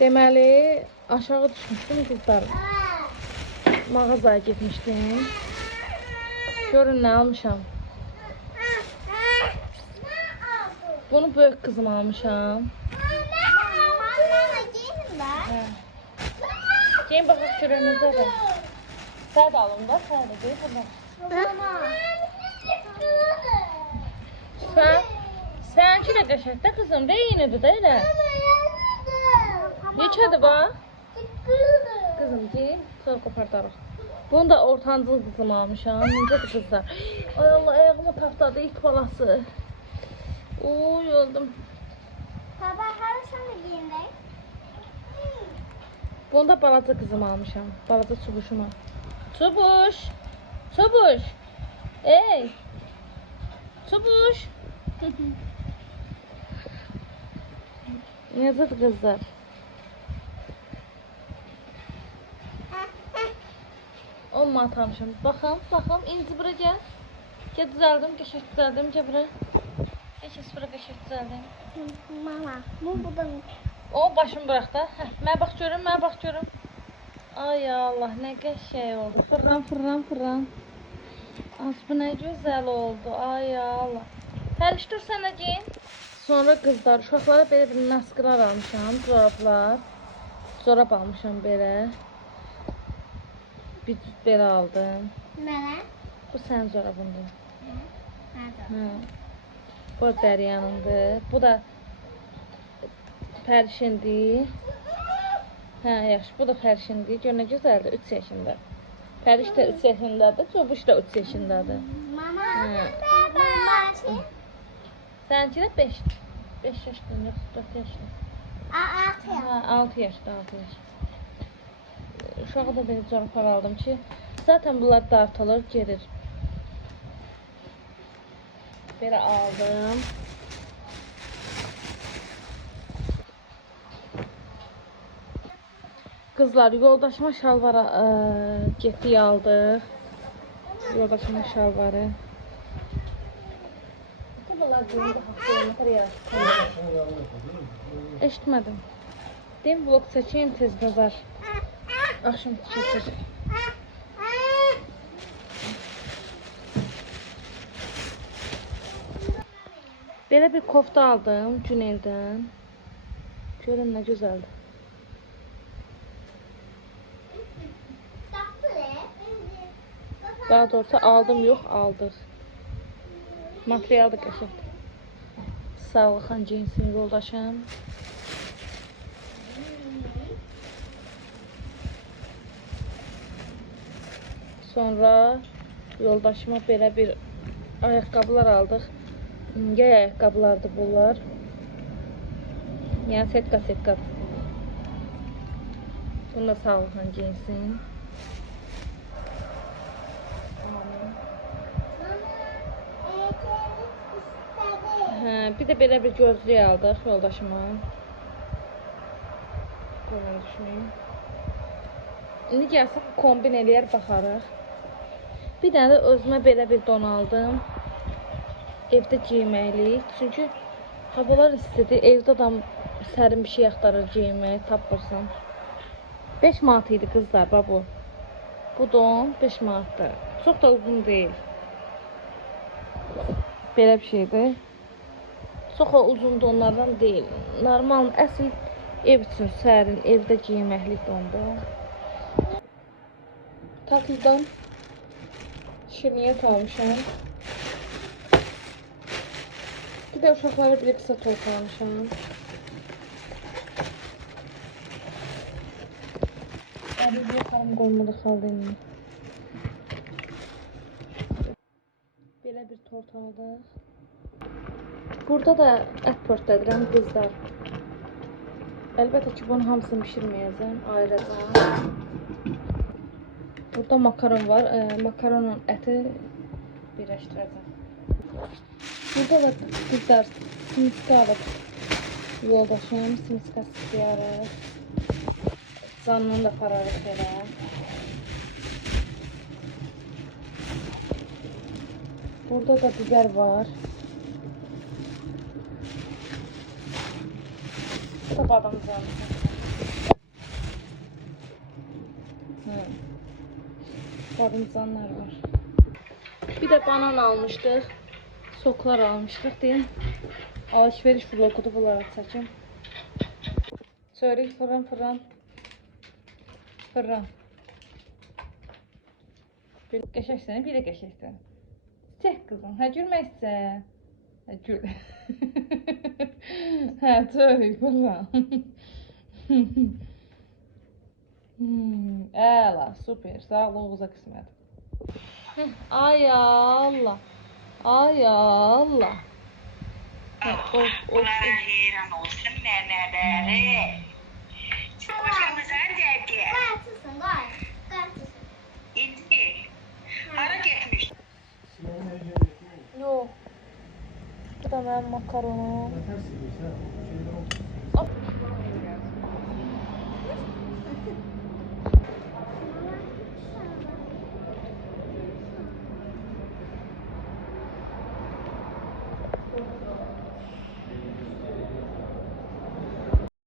Deməli, aşağı düşmüşdüm qızlar. Mağazaya getmişdim. Görün nə almışam. Bunu böyük kızım almışam. Geyin baxaq görək necədir. Sən də alın da, sən də deyil burada. Sənki də qəşəkdə qızım, deyinidir də elə. Neçədir bax? Qızım geyin, sonra qopardarıq. Bunu da ortancıl qızım almışam. Necədir qızlar? Ay Allah, ayağımı tapdadı it balası. Oy, öldüm. Baba, harasını giyindik? Bunu da balaca kızım almışam. Balaca çubuşuma. Çubuş. Çubuş. Ey. Çubuş. Necədir qızlar? On manat almışam. Baxın, baxın. İnci bura gəl. Gəl düzəldim, qəşək düzəldim. Gəl bura. Qəşək bura qəşək düzəldim. Mama, bu budan. O başımı bırax da. Hə, mənə bax görüm, mənə bax görüm. Ay Allah, nə qəşəng oldu. Fırlan, fırlan, fırlan. Az bu nə gözəl oldu. Ay Allah. Pərişdir sənə geyin. Sonra qızlar, uşaqlara belə bir naskılar almışam, corablar. Corab almışam belə. Bir belə aldım. Mənə? Bu sənin corabındır. Hə. Bu Dəryanındır. Bu da Pərişindir. Hə, yaxşı. Bu da Pərişindir. Gör nə gözəldir. 3 yaşında. Pəriş də 3 yaşındadır. Çobuş da 3 yaşındadır. Mama, Hə. Sənki də 5 yaşlı, yox 4 yaşlı. 6 yaş. Hə, 6 yaşlı, 6 yaş. Uşağa da belə corablar aldım ki, zaten bunlar dartılır, gelir. Belə aldım. Kızlar, yoldaşıma şalvara getdik aldıq. Yoldaşıma şalvarı. Eşitmədim. Deyim, vlog çəkeyim, tez bazar. Akşam keçir. Belə bir kofta aldım Cüneydən. Görün nə gözəldir. Daha doğrusu aldım, yox aldıq. Material da qəşəngdir. Sağ ol xan cinsin yoldaşım. Sonra yoldaşıma belə bir ayaqqabılar aldıq. Yay ayaqqabılardır bunlar. Yəni setka. Bunu da sağlıqla giyinsin. Hə, bir də belə bir gözlük aldıq yoldaşıma. Qoyun düşməyim. İndi gəlsin kombin eləyər baxarıq. Bir dənə də özümə belə bir don aldım. Evdə giyməklik. Çünki havalar istidir. Evdə adam sərin bir şey axtarır giymək, tapırsan. 5 manat idi qızlar, bu. Bu don 5 manatdır. Çox da uzun deyil. Belə bir şeydir. Çox uzun donlardan deyil. Normal, əsl ev üçün sərin, evdə giyməklik dondur. Tatlıdan şirniyyət almışam. Bir də uşaqlara bir qısa tort almışam. Əriyə xarım qoymadı xaldığını. Belə bir tort aldıq. Burada da ət pörtlədirəm qızlar. Əlbəttə ki, bunun hamısını bişirməyəcəm, ayıracam. Burada makaron var. Makaronun əti birləşdirəcəm. Burada da qızlar simiska alıb. Yoldaşım simiska istəyərək. Canını da pararıq elə. Burada da biber var. Bu da badam canlısı. Badımcanlar var. Bir de banan almışdıq. Soklar almışdıq deyin. Alışveriş vlogudu bunları çəkim. Çörək fırın. Bir qəşəksən, bir də qəşəksən. Çək qızım, hə gülmək istəyən. Hə gül. Hə çörək fırın. Əla, super. Sağlığınıza qismət. Ay Allah. Ay Allah. Bunlara heyran olsun neneleri. Hocamıza dedi. Qaçısın, qaçısın. İndi. Hara getmiş? Yox. Bu da mənim makaronum.